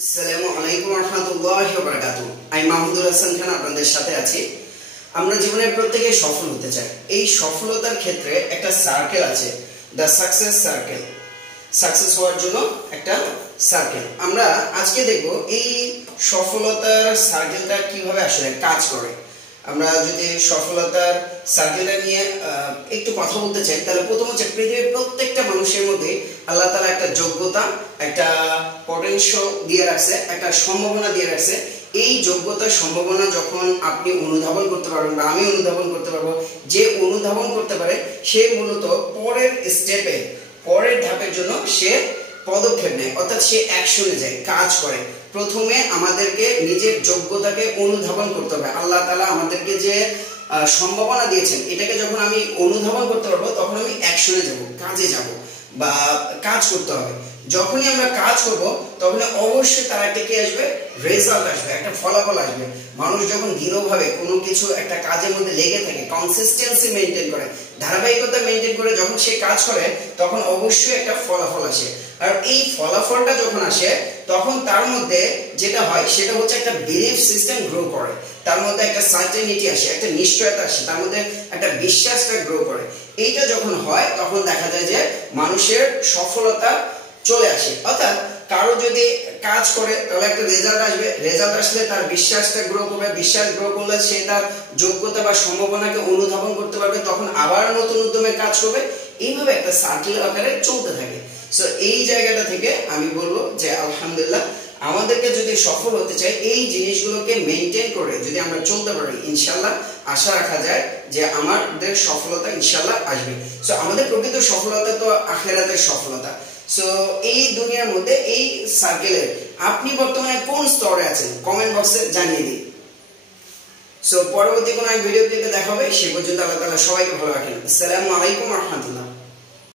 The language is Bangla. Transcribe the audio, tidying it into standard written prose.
আসসালামু আলাইকুম ওয়া রাহমাতুল্লাহি ওয়া বারাকাতুহু। আমি মাহমুদুল হাসান খান আপনাদের সাথে আছি। আমরা জীবনে প্রত্যেকেই সফল হতে চাই। এই সফলতার ক্ষেত্রে একটা সার্কেল আছে, দ্য সাকসেস সার্কেল। সাকসেস হওয়ার জন্য একটা সার্কেল। আমরা আজকে দেখব এই সফলতার সার্কেলটা কিভাবে আসলে কাজ করে। আমরা যদি সফলতার সার্কেলটা নিয়ে একটু কথা বলতে চাই, তাহলে প্রথম হচ্ছে পৃথিবীর প্রত্যেকটা মানুষের মধ্যে আল্লাহ তাআলা একটা যোগ্যতা, একটা পটেনশিয়াল দিয়ে রাখছে, একটা সম্ভাবনা দিয়ে রাখছে। এই যোগ্যতা সম্ভাবনা যখন আপনি অনুধাবন করতে পারবেন বা আমি অনুধাবন করতে পারবো, যে অনুধাবন করতে পারে সে মূলত পরের স্টেপে, পরের ধাপের জন্য সে পদক্ষেপ নেয়, অর্থাৎ সে অ্যাকশনে যায়, কাজ করে। প্রথমে আমাদেরকে নিজের যোগ্যতাকে অনুধাবন করতে হবে। আল্লাহ তাআলা আমাদেরকে যে সম্ভাবনা দিয়েছেন, এটাকে যখন আমি অনুধাবন করতে পারবো, তখন আমি অ্যাকশনে যাব, কাজে যাব বা কাজ করতে হবে। যখনই আমরা কাজ করব, তখন অবশ্যই তার একটা কি আসবে, রেজাল্ট আসবে, একটা ফলাফল আসবে। মানুষ যখন দৃঢ়ভাবে কোনো কিছু একটা কাজের মধ্যে লেগে থাকে, কনসিস্টেন্সি মেনটেন করে, ধারাবাহিকতা মেনটেন করে যখন সে কাজ করে, তখন অবশ্যই একটা ফলাফল আসে। আর এই ফলাফলটা যখন আসে, তখন তার মধ্যে যেটা হয় সেটা হচ্ছে একটা বিলিফ সিস্টেম গ্রো করে, তার মধ্যে একটা সার্টেনিটি আসে, একটা নিশ্চয়তা আসে, তার মধ্যে একটা বিশ্বাসটা গ্রো করে। এইটা যখন হয়, তখন দেখা যায় যে মানুষের সফলতা চলে আসে। অর্থাৎ কারো যদি কাজ করে, তাহলে একটা রেজাল্ট আসবে, রেজাল্ট আসলে তার বিশ্বাসটা গ্রো করবে, বিশ্বাস গ্রো করলে সে তার যোগ্যতা বা সম্ভাবনাকে অনুধাবন করতে পারবে, তখন আবার নতুন উদ্যমে কাজ করবে। এইভাবে একটা সার্কেল আকারে চলতে থাকে। সো এই জায়গাটা থেকে আমি বলবো যে আলহামদুলিল্লাহ, আমাদেরকে যদি সফল হতে চাই, এই জিনিসগুলোকে মেনটেন করে যদি আমরা চলতে পারি, ইনশাল্লাহ আশা রাখা যায় যে আমাদের সফলতা ইনশাল্লাহ আসবে। সো আমাদের প্রকৃত সফলতা তো আখিরাতের সফলতা। সো এই দুনিয়ার মধ্যে এই সার্কেলের আপনি বর্তমানে কোন স্তরে আছেন, কমেন্ট বক্সে জানিয়ে দিন। সো পরবর্তী কোনো ভিডিও ক্লিপে দেখা হবে। সে পর্যন্ত আল্লাহ তাআলা সবাইকে ভালো রাখেন। আসসালামু আলাইকুম ওয়া রাহমাতুল্লাহ।